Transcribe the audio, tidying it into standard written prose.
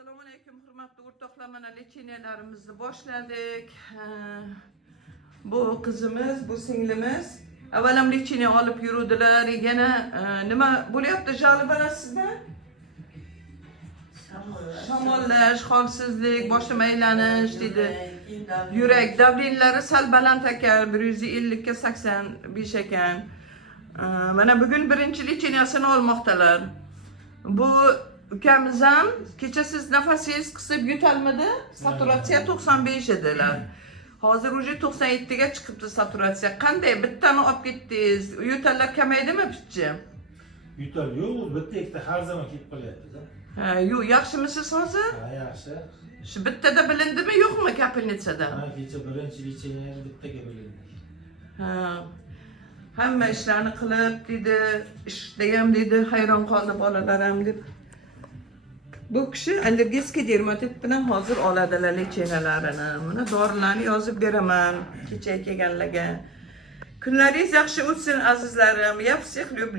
Assalomu alaykum hurmatli o'rtoqlar, mana lecheniyalarimizni boshladik. Bu qizimiz, bu singlimiz. Avvalam lecheniya olib yurdilar. Yana nima bo'lyapti Jalibana sizda? Shamollash, holsizlik, boshim aylanish dedi. Yurak davrinlari sal baland ekan, 150 ga 85 ekan. Mana bugun birinchi lecheniyasini olmoqdalar. Bu ukamiz ham kecha siz nafasingiz qisib yutalmadi, saturatsiya 95 edilar. Hozir uje 97 ga chiqibdi saturatsiya. Qanday bittani olib ketdingiz? Yutallar kamaydimi pichchi? Yutal yo'q, bitta ikkita har zaman ketib qolyapti-da. Ha, yo'q, yaxshimisiz hozir? Ha, yaxshi. Shu bittada bilindimi, yo'qmi kapelnitsada? Ha, kecha birinchi lecheniya bittaga bilindi. Ha. Hamma ishlarni qilib dedi, ishda ham dedi, hayron qoldi bolalar ham deb. Bu kishi allergik dermatit bilan hozir oladilar lechenialarini. Mana dorilarni yozib beraman kecha kelganlarga. Kunlaringiz yaxshi o'tsin azizlarim. Я всех люблю.